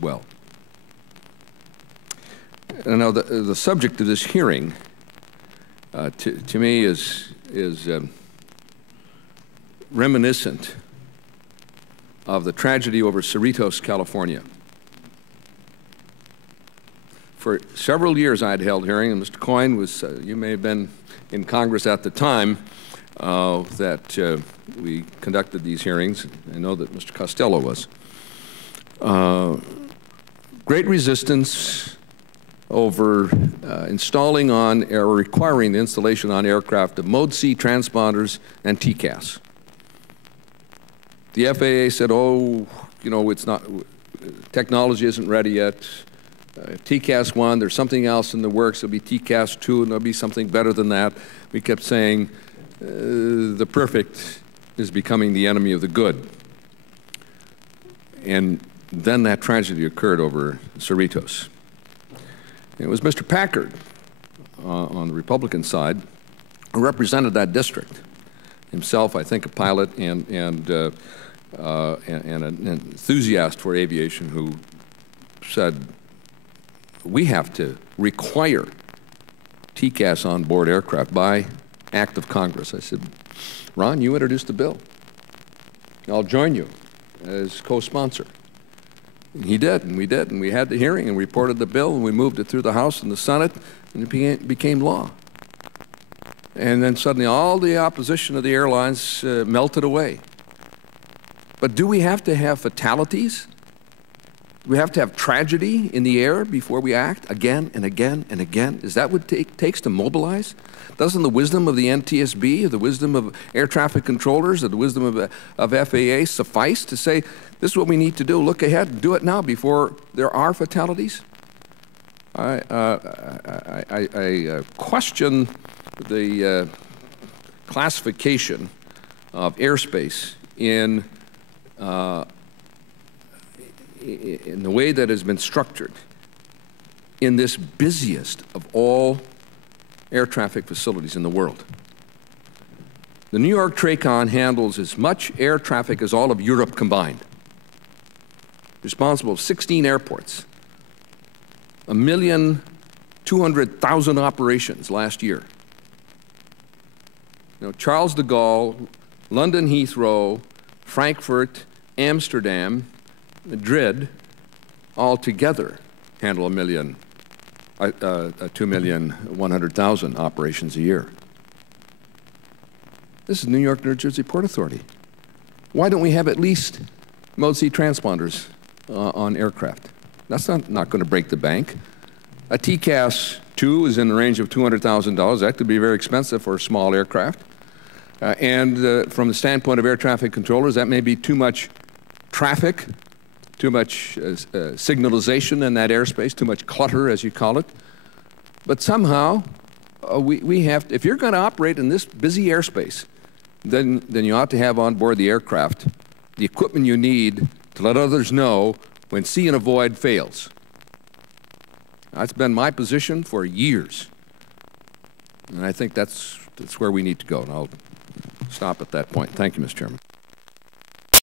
well. Now, the subject of this hearing, to me, is reminiscent of the tragedy over Cerritos, California. For several years, I had held hearing, and Mr. Coyne was, you may have been in Congress at the time that we conducted these hearings. I know that Mr. Costello was. Great resistance over installing on or requiring the installation on aircraft of Mode C transponders and TCAS. The FAA said, oh, you know, it's not, technology isn't ready yet. TCAS 1, there's something else in the works. There'll be TCAS 2, and there'll be something better than that. We kept saying the perfect is becoming the enemy of the good. And then that tragedy occurred over Cerritos. It was Mr. Packard on the Republican side who represented that district. Himself, I think, a pilot and an enthusiast for aviation who said, we have to require TCAS on board aircraft by act of Congress. I said, Ron, you introduced the bill. I'll join you as co-sponsor. And he did, and we did, and we had the hearing and reported the bill, and we moved it through the House and the Senate, and it became law. And then suddenly all the opposition of the airlines melted away. But do we have to have fatalities? Do we have to have tragedy in the air before we act again and again and again? Is that what it takes to mobilize? Doesn't the wisdom of the NTSB, or the wisdom of air traffic controllers, or the wisdom of FAA suffice to say, this is what we need to do, look ahead and do it now before there are fatalities? I question the classification of airspace in the way that has been structured in this busiest of all air traffic facilities in the world. The New York TRACON handles as much air traffic as all of Europe combined. Responsible for 16 airports, 1,200,000 operations last year. You know, Charles de Gaulle, London Heathrow, Frankfurt, Amsterdam, Madrid, all together handle 2,100,000 operations a year. This is New York, New Jersey Port Authority. Why don't we have at least Mode C transponders on aircraft? That's not going to break the bank. A TCAS 2 is in the range of $200,000. That could be very expensive for a small aircraft. And from the standpoint of air traffic controllers, that may be too much traffic, too much signalization in that airspace, too much clutter, as you call it. But somehow, we have to, if you're going to operate in this busy airspace, then you ought to have on board the aircraft the equipment you need to let others know when see and avoid fails. That's been my position for years. And I think that's where we need to go. And I'll stop at that point. Thank you, Mr. Chairman.